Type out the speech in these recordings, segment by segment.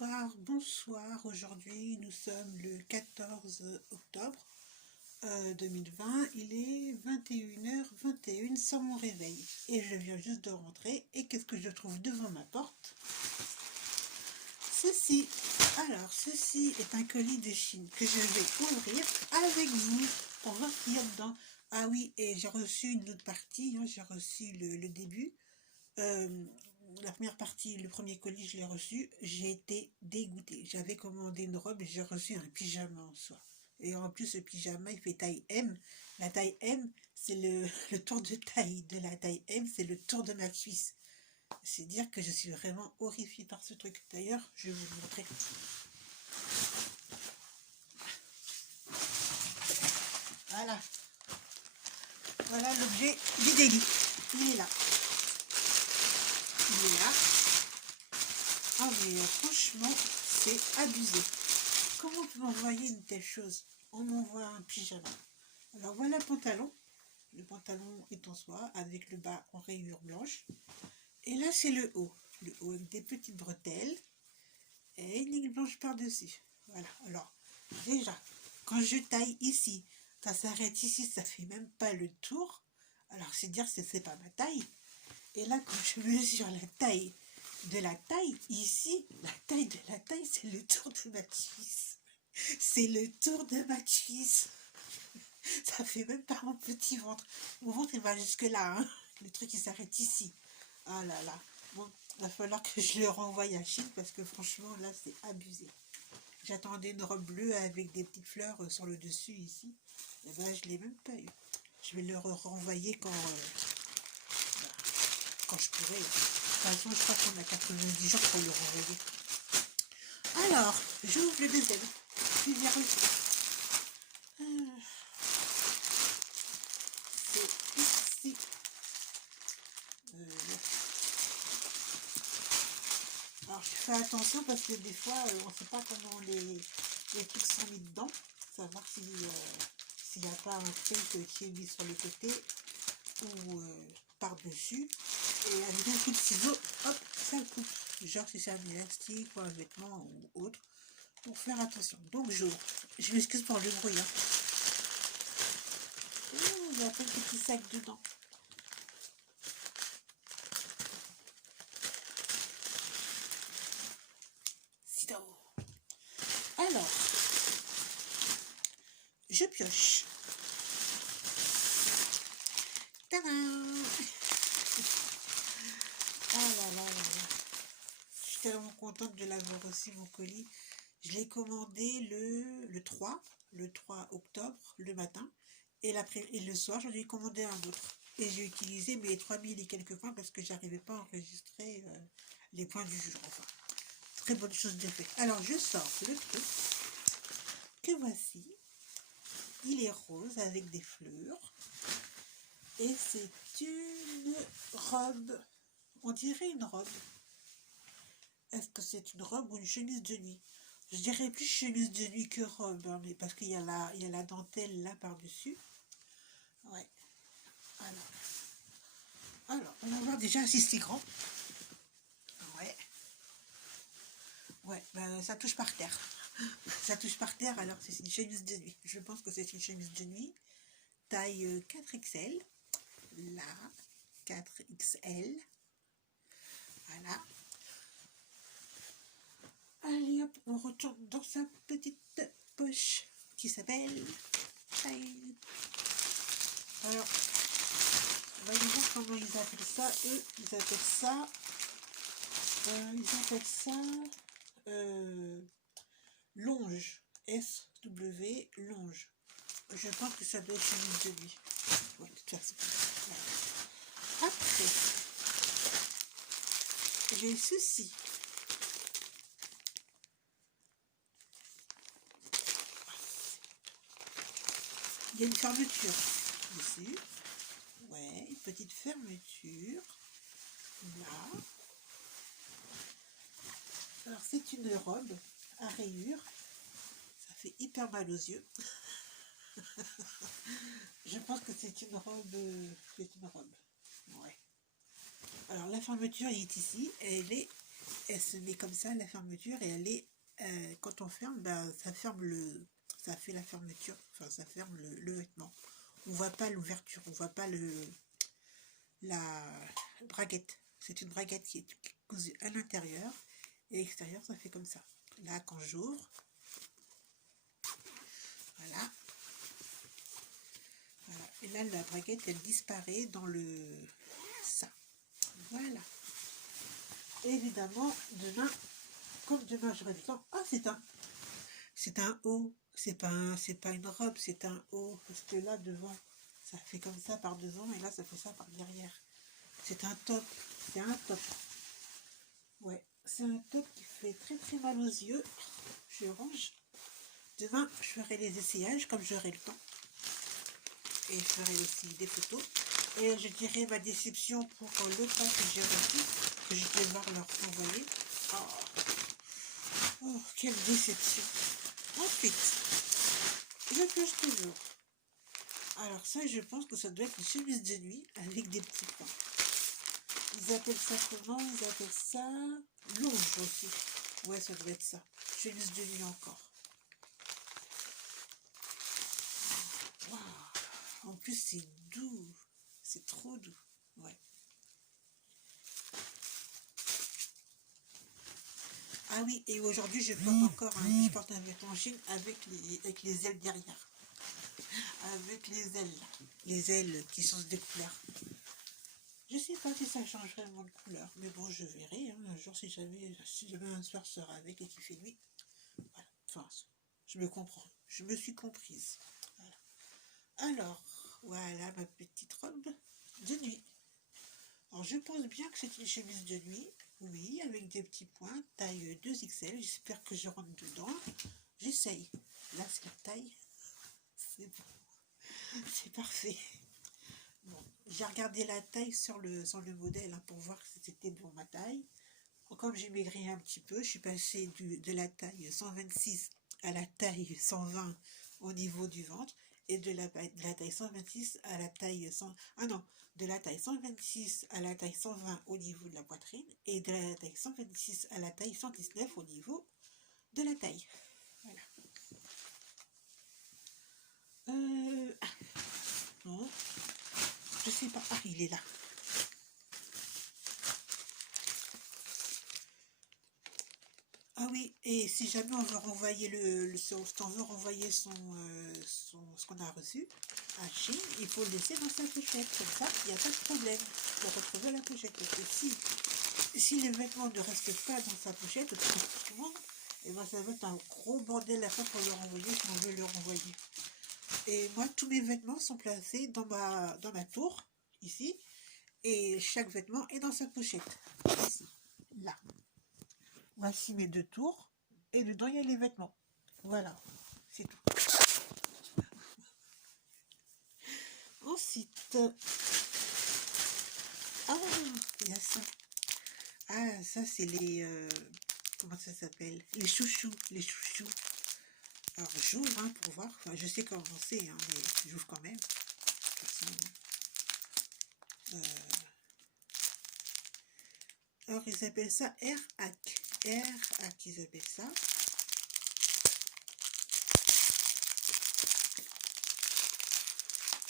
Bonsoir, bonsoir. Aujourd'hui, nous sommes le 14 octobre 2020. Il est 21h21 sans mon réveil. Et je viens juste de rentrer. Et qu'est-ce que je trouve devant ma porte? Ceci. Alors, ceci est un colis de Chine que je vais ouvrir avec vous pour voir ce qu'il y a dedans. Ah oui, et j'ai reçu une autre partie. Hein, j'ai reçu le début. La première partie, le premier colis, je l'ai reçu, j'ai été dégoûtée. J'avais commandé une robe et j'ai reçu un pyjama en soie. Et en plus, ce pyjama, il fait taille M. La taille M, c'est le tour de taille de la taille M, c'est le tour de ma cuisse. C'est dire que je suis vraiment horrifiée par ce truc. D'ailleurs, je vais vous le montrer. Voilà. Voilà l'objet du délit. Il est là. Il est là. Ah mais franchement, c'est abusé. Comment on peut m'envoyer une telle chose? On m'envoie un pyjama. Alors voilà le pantalon. Le pantalon est en soie avec le bas en rayures blanches. Et là c'est le haut. Le haut avec des petites bretelles et une ligne blanche par-dessus. Voilà. Alors déjà, quand je taille ici, ça s'arrête ici, ça fait même pas le tour. Alors c'est dire que c'est pas ma taille. Et là quand je mesure la taille de la taille, ici, la taille de la taille, c'est le tour de ma cuisse. C'est le tour de ma cuisse. Ça fait même pas mon petit ventre. Mon ventre, il va jusque là. Hein. Le truc, il s'arrête ici. Ah là là. Bon, il va falloir que je le renvoie à Chine parce que franchement, là, c'est abusé. J'attendais une robe bleue avec des petites fleurs sur le dessus ici. Et ben, je l'ai même pas eu. Je vais le renvoyer quand je pourrai. De toute façon, je crois qu'on a 90 jours pour le renvoyer. Alors, j'ouvre le deuxième. Puis j'ai reçu. C'est ici. Alors, je fais attention parce que des fois, on ne sait pas comment les trucs sont mis dedans. Savoir s'il n'y a pas un truc qui est mis sur le côté ou par-dessus. Et avec un coup de ciseau, hop, ça coupe. Genre si c'est un élastique ou un vêtement ou autre. Pour faire attention. Donc j'ouvre. Je m'excuse pour le bruit. Hein. Il y a plein de petits sacs dedans. Alors, je pioche. Tadam! Ah là là là là. Je suis tellement contente de l'avoir reçu mon colis. Je l'ai commandé le 3 octobre, le matin. Et le soir, j'en ai commandé un autre. Et j'ai utilisé mes 3000 et quelques points parce que j'arrivais pas à enregistrer les points du jour. Enfin, très bonne chose de fait. Alors, je sors le truc que voici. Il est rose avec des fleurs. Et c'est une robe. On dirait une robe. Est-ce que c'est une robe ou une chemise de nuit? Je dirais plus chemise de nuit que robe, hein, mais parce qu'il y a la dentelle là par-dessus. Ouais. Alors, on va voir déjà si c'est grand. Ouais. Ouais, ben, ça touche par terre. Ça touche par terre, alors c'est une chemise de nuit. Je pense que c'est une chemise de nuit. Taille 4XL. Là, 4XL. Voilà. Allez hop, on retourne dans sa petite poche qui s'appelle Shine. Alors, on va voir comment ils appellent ça. Eux, ils appellent ça longe. SW longe. Je pense que ça doit être chemise de nuit. Ouais, de toute façon. Ouais. Après, j'ai ceci. Il y a une fermeture dessus. Ouais, une petite fermeture. Là. Alors c'est une robe à rayures. Ça fait hyper mal aux yeux. Je pense que c'est une robe. Ouais. Alors la fermeture est ici. Elle est elle se met comme ça, la fermeture, et elle est, quand on ferme, ben, ça ferme ça fait la fermeture, enfin ça ferme le vêtement. On voit pas l'ouverture, on voit pas la braguette. C'est une braguette qui est cousue à l'intérieur, et l'extérieur, ça fait comme ça. Là, quand j'ouvre, voilà. Voilà. Et là, la braguette, elle disparaît dans ça. Voilà. Évidemment, demain, comme demain j'aurai du temps, ah, c'est un haut, c'est pas une robe, c'est un haut, parce que là, devant, ça fait comme ça par devant, et là, ça fait ça par derrière. C'est un top, c'est un top. Ouais, c'est un top qui fait très très mal aux yeux. Je range. Demain, je ferai les essayages comme j'aurai le temps. Et je ferai aussi des photos. Et je dirai ma déception pour le pas que j'ai reçu, que je vais devoir leur envoyer. Oh, quelle déception. Ensuite, je pioche toujours. Alors ça, je pense que ça doit être une chemise de nuit avec des petits points. Ils appellent ça comment? Ils appellent ça longe aussi. Ouais, ça doit être ça. Chemise de nuit encore. Wow. En plus, c'est doux. C'est trop doux. Ouais. Ah oui, et aujourd'hui, je porte un vêtement jean avec les ailes derrière. Avec les ailes qui sont des couleurs. Je sais pas si ça change vraiment de couleur, mais bon, je verrai. Hein, un jour, si jamais un soir sera avec et qu'il fait nuit. Voilà. Enfin, je me comprends. Je me suis comprise. Voilà. Alors, voilà ma petite robe de nuit. Alors, je pense bien que c'est une chemise de nuit. Oui, avec des petits points, taille 2XL. J'espère que je rentre dedans. J'essaye. Là, c'est la taille. C'est bon. C'est parfait. Bon, j'ai regardé la taille sur le modèle hein, pour voir si c'était pour ma taille. Comme j'ai maigri un petit peu, je suis passée de la taille 126 à la taille 120 au niveau du ventre et de la taille 126 à la taille 100, ah non, de la taille 126 à la taille 120 au niveau de la poitrine et de la taille 126 à la taille 119 au niveau de la taille. Voilà. Non, je sais pas. Ah, il est là. Ah oui, et si jamais on veut renvoyer si on veut renvoyer ce qu'on a reçu à Chine, il faut le laisser dans sa pochette. Comme ça, il n'y a pas de problème pour retrouver la pochette. Parce que si les vêtements ne restent pas dans sa pochette, automatiquement, et ben ça va être un gros bordel à faire pour le renvoyer si on veut le renvoyer. Et moi, tous mes vêtements sont placés dans ma tour, ici, et chaque vêtement est dans sa pochette. Ici, là. Voici mes deux tours. Et dedans, il y a les vêtements. Voilà. C'est tout. Ensuite. Ah, il y a ça. Ah, ça, c'est comment ça s'appelle? Les chouchous. Les chouchous. Alors, j'ouvre hein, pour voir. Enfin, je sais comment c'est, hein, mais j'ouvre quand même. Alors, ils appellent ça Air-Hack. Air-Hack, ils appellent ça.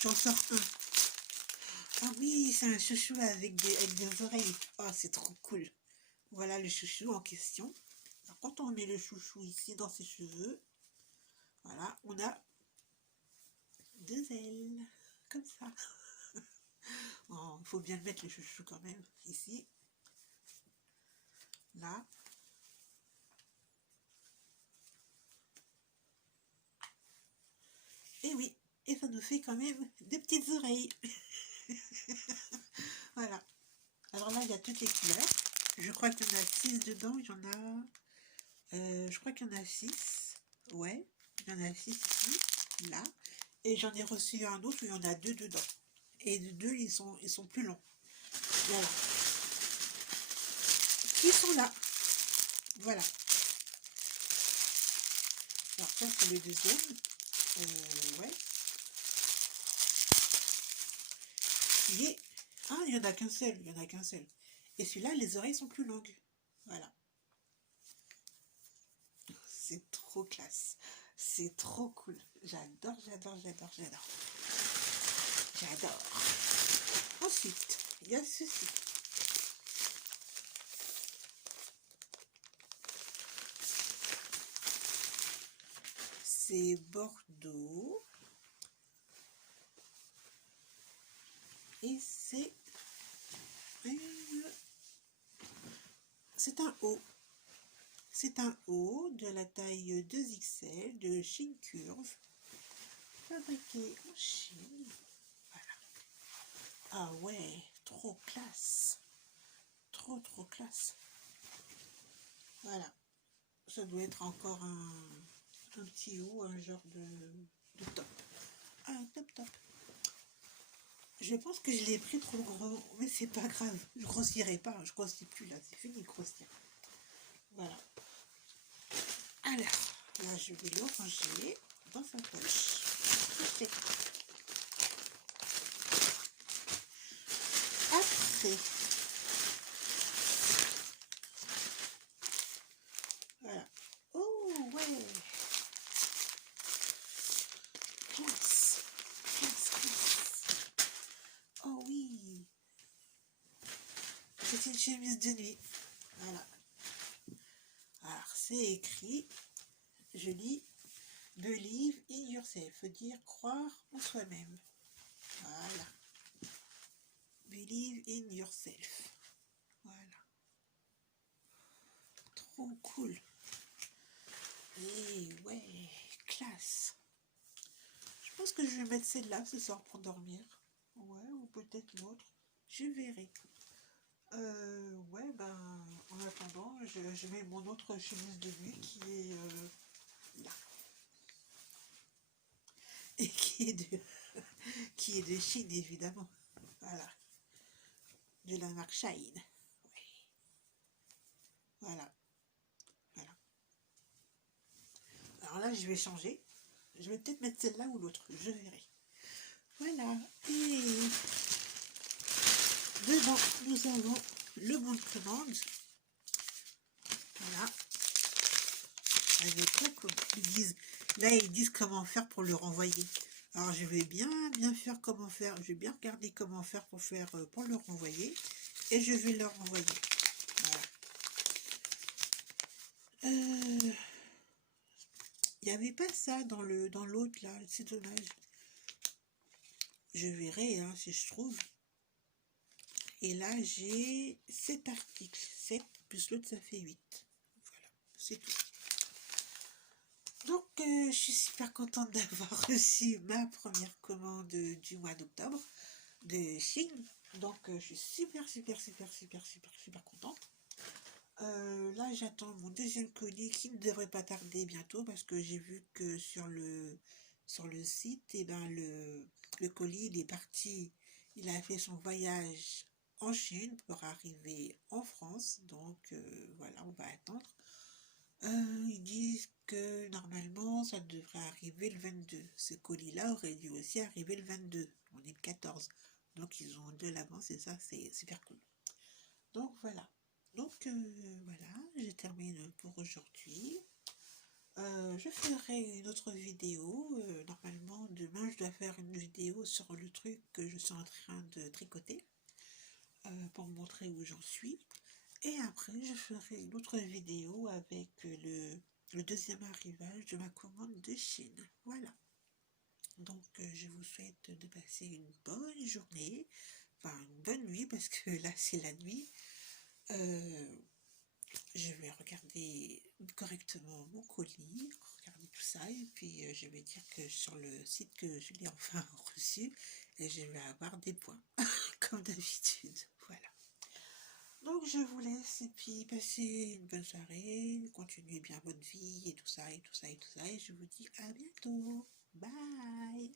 J'en sors un. Ah oui, c'est un chouchou avec des oreilles. Oh, c'est trop cool. Voilà le chouchou en question. Alors, quand on met le chouchou ici dans ses cheveux, voilà, on a deux ailes. Comme ça. Oh, il faut bien le mettre le chouchou quand même. Ici. Là. Et oui. Et ça nous fait quand même des petites oreilles. Voilà. Alors là, il y a toutes les couleurs. Je crois qu'il y en a 6 dedans. Il y en a... je crois qu'il y en a 6. Ouais. Il y en a 6 ici. Là. Et j'en ai reçu un autre où il y en a 2 dedans. Et les deux, ils sont plus longs. Voilà. Qui sont là. Voilà. Alors ça, c'est le deuxième. Ouais. Ah, il n'y en a qu'un seul. Il y en a qu'un seul. Et celui-là, les oreilles sont plus longues. Voilà. c'est trop classe. C'est trop cool. J'adore, j'adore, j'adore, j'adore. J'adore. Ensuite, il y a ceci. C'est Bordeaux. Et c'est un haut. C'est un haut de la taille 2XL de Chine Curve, fabriqué en Chine. Voilà. Ah ouais, trop classe. Trop classe. Voilà. Ça doit être encore un petit haut, un genre de top. Un top. Je pense que je l'ai pris trop gros, mais c'est pas grave. Je grossirai pas, je grossis plus là, c'est fini de grossir. Voilà. Alors, là je vais le ranger dans sa poche. Après, voilà. Oh ouais. Classe. Oh oui. C'est une chemise de nuit. Voilà. Alors, c'est écrit, je lis, believe in yourself, veut dire croire en soi-même. Voilà. Believe in yourself. Voilà. Trop cool. Et ouais, classe. Je pense que je vais mettre celle-là ce soir pour dormir. Ouais, ou peut-être l'autre. Je verrai. Ouais, ben, en attendant, je mets mon autre chemise de nuit qui est là. Et qui est de Chine, évidemment. Voilà. De la marque Shine. Ouais. Voilà. Alors là, je vais changer. Je vais peut-être mettre celle-là ou l'autre. Je verrai. Voilà. Et dedans, nous avons le bon de commande. Voilà. Avec la commande. Là, ils disent comment faire pour le renvoyer. Alors, je vais bien faire comment faire. Je vais bien regarder comment faire pour le renvoyer. Et je vais le renvoyer. Voilà. Il n'y avait pas ça dans l'autre là. C'est dommage. Je verrai hein, si je trouve. Et là, j'ai 7 articles. 7 plus l'autre, ça fait 8. Voilà, c'est tout. Donc, je suis super contente d'avoir reçu ma première commande du mois d'octobre de Chine. Donc, je suis super contente. Là, j'attends mon deuxième colis qui ne devrait pas tarder bientôt parce que j'ai vu que sur le site, et ben, le colis, il est parti. Il a fait son voyage en Chine pour arriver en France. Donc, voilà, on va attendre. Ils disent que normalement ça devrait arriver le 22. Ce colis-là aurait dû aussi arriver le 22. On est le 14. Donc ils ont de l'avance et ça c'est super cool. Donc voilà. Donc voilà, je termine pour aujourd'hui. Je ferai une autre vidéo. Normalement demain je dois faire une vidéo sur le truc que je suis en train de tricoter. Pour montrer où j'en suis. Et après, je ferai une autre vidéo avec le deuxième arrivage de ma commande de Chine. Voilà. Donc, je vous souhaite de passer une bonne journée, enfin une bonne nuit, parce que là, c'est la nuit. Je vais regarder correctement mon colis, regarder tout ça, et puis je vais dire que sur le site que je l'ai enfin reçu, et je vais avoir des points, comme d'habitude. Voilà. Donc je vous laisse et puis passez une bonne soirée, continuez bien votre vie et tout ça et tout ça et tout ça et je vous dis à bientôt. Bye.